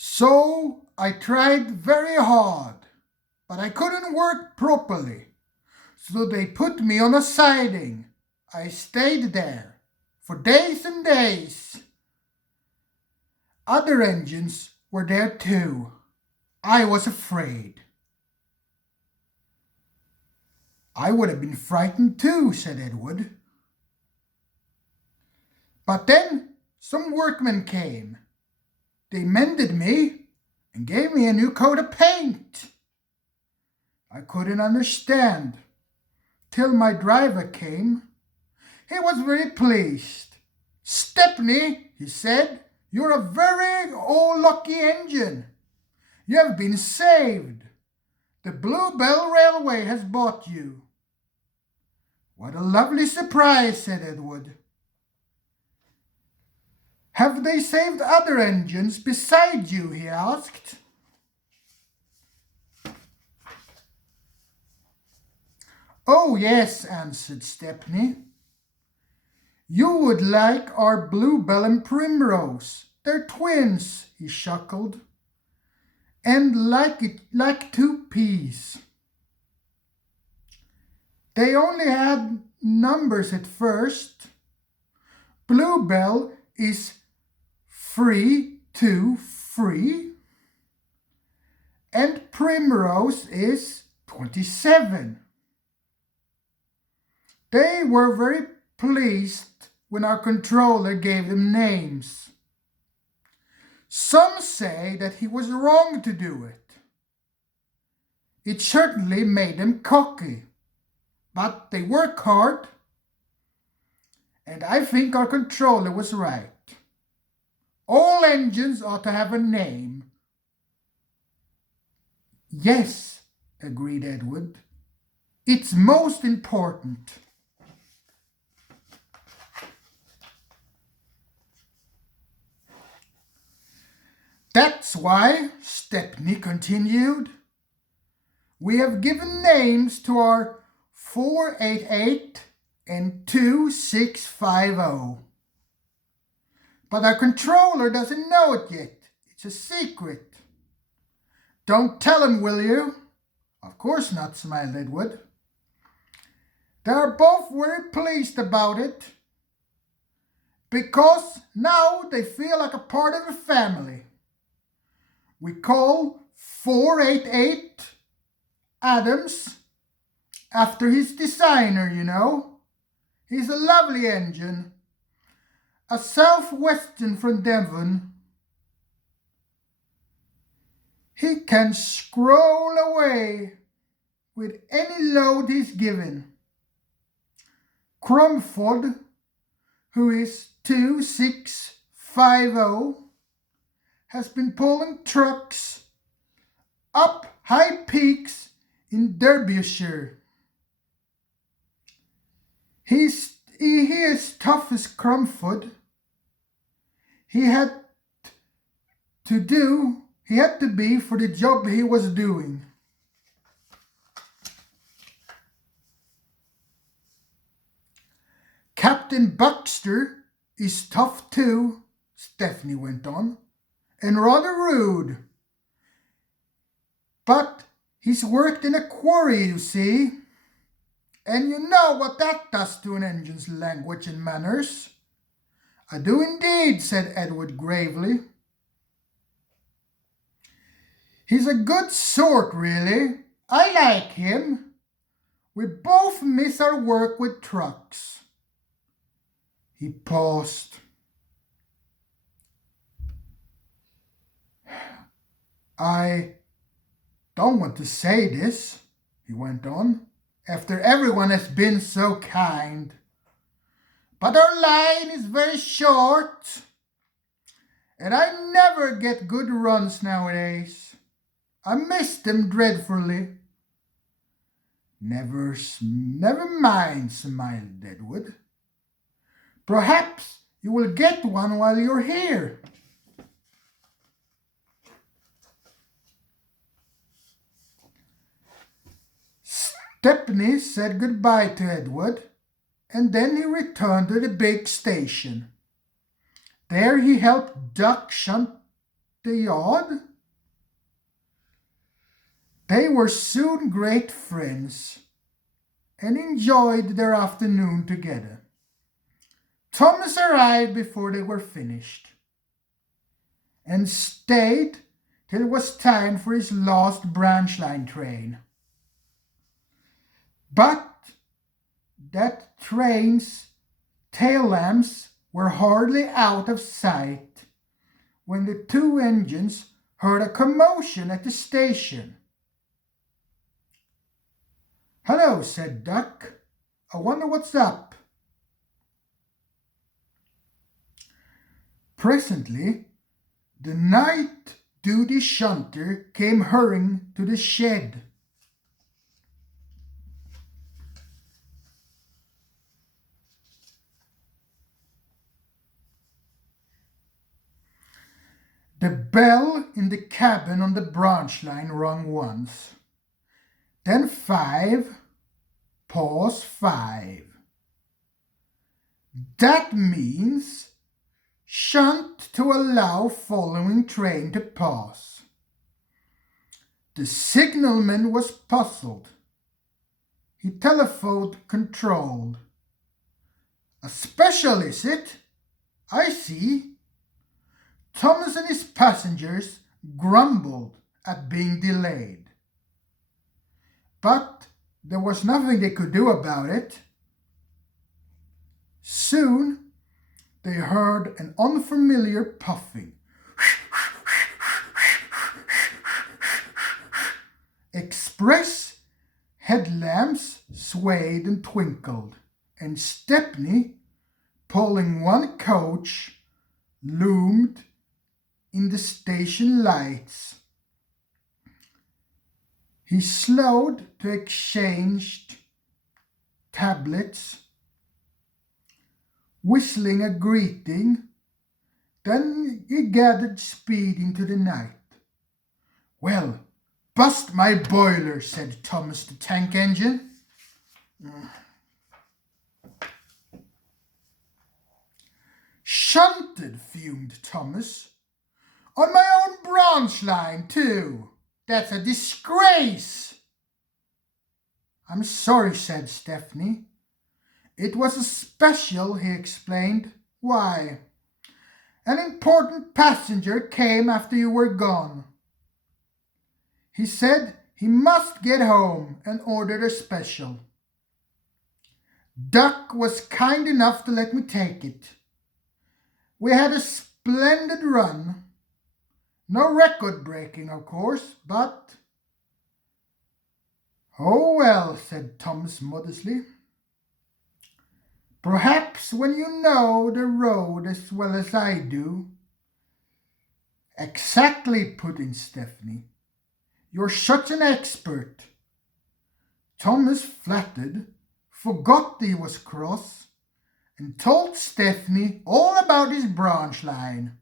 So I tried very hard, but I couldn't work properly. So they put me on a siding. I stayed there for days and days. Other engines were there too. I was afraid. I would have been frightened too, said Edward. But then some workmen came. They mended me and gave me a new coat of paint. I couldn't understand till my driver came. He was very pleased. Stepney, he said, you're a very lucky engine. You have been saved. The Bluebell Railway has bought you. What a lovely surprise, said Edward. Have they saved other engines beside you? He asked. Oh, yes, answered Stepney. You would like our Bluebell and Primrose. They're twins, he chuckled, and like two peas. They only had numbers at first. Bluebell is 3, 2, 3, and Primrose is 27. They were very pleased when our controller gave them names. Some say that he was wrong to do it. It certainly made them cocky, but they work hard, and I think our controller was right. All engines ought to have a name. Yes, agreed Edward. It's most important. That's why, Stepney continued, we have given names to our 488 and 2650. But our controller doesn't know it yet. It's a secret. Don't tell him, will you? Of course not, smiled Edward. They are both very pleased about it, because now they feel like a part of the family. We call 488 Adams after his designer, you know. He's a lovely engine. A Southwestern from Devon. He can scroll away with any load he's given. Crumford, who is 2650, has been pulling trucks up high peaks in Derbyshire. He is tough as Crumford. He had to be for the job he was doing. Captain Buxter is tough too, Stepney went on, and rather rude. But he's worked in a quarry, you see, and you know what that does to an engine's language and manners. I do indeed, said Edward gravely. He's a good sort, really. I like him. We both miss our work with trucks. He paused. I don't want to say this, he went on, after everyone has been so kind. But our line is very short, and I never get good runs nowadays. I miss them dreadfully. Never mind, smiled Edward. Perhaps you will get one while you're here. Stepney said goodbye to Edward, and then he returned to the big station. There he helped Duck shunt the yard. They were soon great friends and enjoyed their afternoon together. Thomas arrived before they were finished and stayed till it was time for his last branch line train. But that train's tail lamps were hardly out of sight when the two engines heard a commotion at the station. "Hello," said Duck. "I wonder what's up." Presently, the night duty shunter came hurrying to the shed. The bell in the cabin on the branch line rang once, then 5, pause 5. That means shunt to allow following train to pass. The signalman was puzzled. He telephoned control. "A special, is it? I see." Thomas and his passengers grumbled at being delayed, but there was nothing they could do about it. Soon they heard an unfamiliar puffing. Express headlamps swayed and twinkled, and Stepney, pulling one coach, loomed in the station lights. He slowed to exchange tablets, whistling a greeting. Then he gathered speed into the night. "Well, bust my boiler," said Thomas the tank engine. "Shunted," fumed Thomas. "On my own branch line, too. That's a disgrace." "I'm sorry," said Stepney. "It was a special," he explained. "Why? An important passenger came after you were gone. He said he must get home and ordered a special. Duck was kind enough to let me take it. We had a splendid run. No record breaking, of course, but—" "Oh well," said Thomas modestly. "Perhaps when you know the road as well as I do—" "Exactly," put in Stepney. "You're such an expert." Thomas flattered, forgot he was cross, and told Stepney all about his branch line.